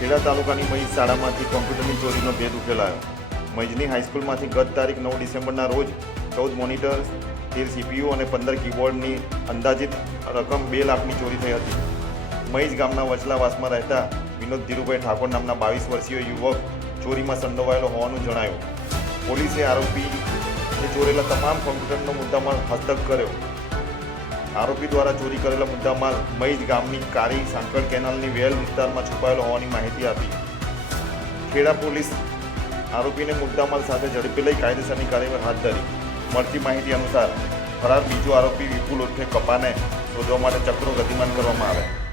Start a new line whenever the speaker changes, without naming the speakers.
ખેડા તાલુકાની મહી શાળામાંથી કોમ્પ્યુટરની ચોરીનો ભેદ ઉકેલાયો. મહીજની હાઈસ્કૂલમાંથી ગત તારીખ નવ ડિસેમ્બરના રોજ ચૌદ મોનિટર તેર સીપીયુ અને પંદર કીબોર્ડની અંદાજિત રકમ બે લાખની ચોરી થઈ હતી. મહીજ ગામના વચલાવાસમાં રહેતા વિનોદ ધીરુભાઈ ઠાકોર નામના બાવીસ વર્ષીય યુવક ચોરીમાં સંડોવાયેલો હોવાનું જણાયું. પોલીસે આરોપી ચોરેલા તમામ કોમ્પ્યુટરનો મુદ્દામાં હસ્તક કર્યો. આરોપી દ્વારા ચોરી કરેલા મુદ્દામાલ મહીજ ગામની કારી સાંકળ કેનાલની વેલ વિસ્તારમાં છુપાયેલો હોવાની માહિતી આપી. ખેડા પોલીસ આરોપીને મુદ્દામાલ સાથે ઝડપી લઈ કાયદેસરની કાર્યવાહી હાથ ધરી. મળતી માહિતી અનુસાર ફરાર બીજો આરોપી વિપુલ ઉર્ફે કપાને શોધવા માટે ચક્રો ગતિમાન કરવામાં આવ્યા.